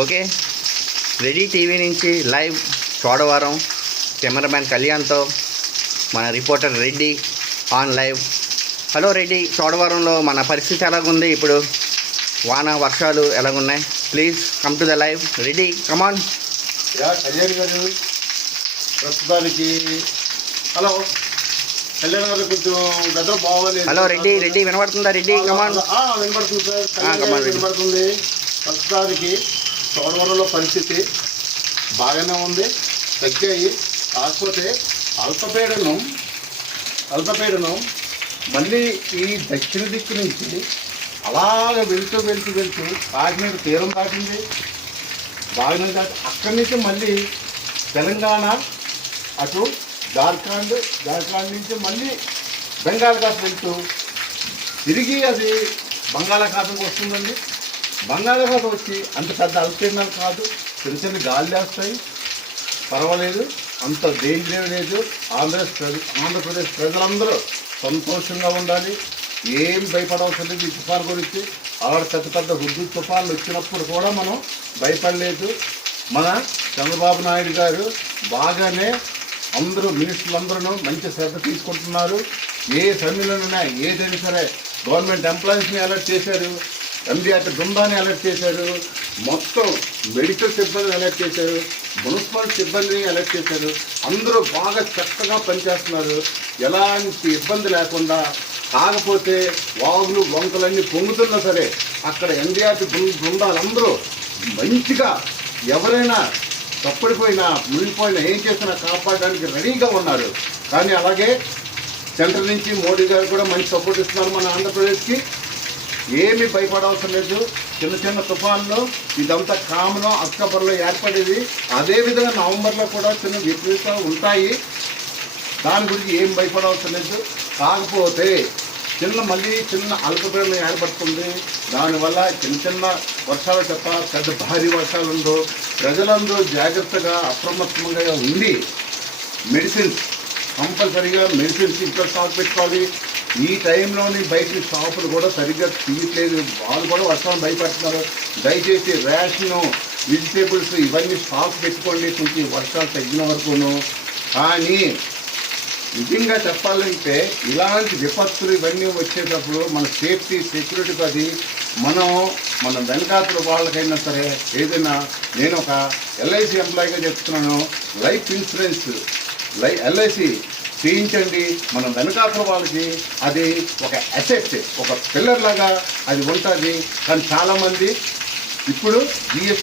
Okay. Ready TV నుంచి live Chodavaram cameraman కళ్యాణ్తో మన reporter Reddy on live. Hello Reddy, చోడవరంలో మన పరిస్థితి ఎలాగుంది ఇప్పుడు? వాన వర్షాలు ఎలాగున్నాయి? Please come to the live. Ready, come on. Kalyan garu ప్రస్తుతానికి హలో కళ్యాణ్ గారు కొంచెం గత బాగోలేదు. హలో రెడ్డి, రెడ్డి వినబడుతుందా? రెడ్డి కమాన్. వినపడుతుంది సార్, వినపడుతుంది. ప్రస్తుతానికి చోడవరంలో పరిస్థితి బాగానే ఉంది, తగ్గాయి. కాకపోతే అల్పపీడనం మళ్ళీ ఈ దక్షిణ దిక్కు నుంచి అలాగ వెళ్తూ కాకినాడ తీరం దాటింది. బాగానే దాటి అక్కడి నుంచి మళ్ళీ తెలంగాణ అటు జార్ఖండ్ నుంచి మళ్ళీ బంగాళాఖాతం వెళ్తూ తిరిగి అది బంగాళాఖాతంకి వస్తుందండి. బంగాళాఖాతం వచ్చి అంత పెద్ద అల్పపీడనాలు కాదు, చిన్న గాలి వేస్తాయి, పర్వాలేదు, అంత డేంజర్ లేదు. ఆంధ్రప్రదేశ్ ప్రజలందరూ సంతోషంగా ఉండాలి, ఏం భయపడవలసిన లేదు. ఈ తుఫాను గురించి ఆవిడ పెద్ద హుద్దు తుఫాన్లు వచ్చినప్పుడు కూడా మనం భయపడలేదు. మన చంద్రబాబు నాయుడు గారు బాగానే అందరూ మినిస్టర్లందరూ మంచి శ్రద్ధ తీసుకుంటున్నారు. ఏ సమయంలోనైనా ఏదైనా సరే గవర్నమెంట్ ఎంప్లాయీస్ని అలర్ట్ చేశారు, MDR బృందాన్ని అలర్ట్ చేశారు, మొత్తం మెడికల్ సిబ్బందిని అలర్ట్ చేశారు, మున్సిపల్ సిబ్బందిని అలర్ట్ చేశారు. అందరూ బాగా చక్కగా పనిచేస్తున్నారు, ఎలాంటి ఇబ్బంది లేకుండా. కాకపోతే వాగులు వంకలన్నీ పొంగుతున్నా సరే అక్కడ MDR బృందాలందరూ మంచిగా ఎవరైనా తప్పడిపోయినా మునిగిపోయినా ఏం చేసినా కాపాడడానికి రెడీగా ఉన్నారు. కానీ అలాగే సెంటర్ నుంచి మోడీ గారు కూడా మంచి సపోర్ట్ ఇస్తున్నారు మన ఆంధ్రప్రదేశ్కి. ఏమీ భయపడవసరం లేదు. చిన్న తుఫాన్లు ఇదంతా కామన్, అక్టోబర్లో ఏర్పడేది. అదేవిధంగా నవంబర్లో కూడా చిన్న విపరీతాలు ఉంటాయి, దాని గురించి ఏం భయపడవసరం లేదు. కాకపోతే మళ్ళీ చిన్న అల్పపీడనం ఏర్పడుతుంది. దానివల్ల చిన్న వర్షాలు తప్ప పెద్ద భారీ వర్షాలు ఉండవు. ప్రజలందరూ జాగ్రత్తగా అప్రమత్తంగా ఉండి మెడిసిన్స్ కంపల్సరీగా ఇంట్లో స్టాక్ పెట్టుకోవాలి. ఈ టైంలోని బయట షాపులు కూడా సరిగ్గా తీయట్లేదు, వాళ్ళు కూడా వర్షాలు భయపడుతున్నారు. దయచేసి రేషను, వెజిటేబుల్స్ ఇవన్నీ స్టాక్ పెట్టుకోండి కొంచెం వర్షాలు తగ్గిన వరకును. కానీ నిజంగా చెప్పాలంటే ఇలాంటి విపత్తులు ఇవన్నీ వచ్చేటప్పుడు మన సేఫ్టీ సెక్యూరిటీకి అది మన వెనకాతల వాళ్ళకైనా సరే ఏదైనా, నేను ఒక LIC ఎంప్లాయీగా చెప్తున్నాను, లైఫ్ ఇన్సూరెన్స్ LIC చేయించండి. మన వెనకాతల వాళ్ళకి అది ఒక అసెట్, ఒక పిల్లర్ లాగా అది ఉంటుంది. కానీ చాలామంది ఇప్పుడు GST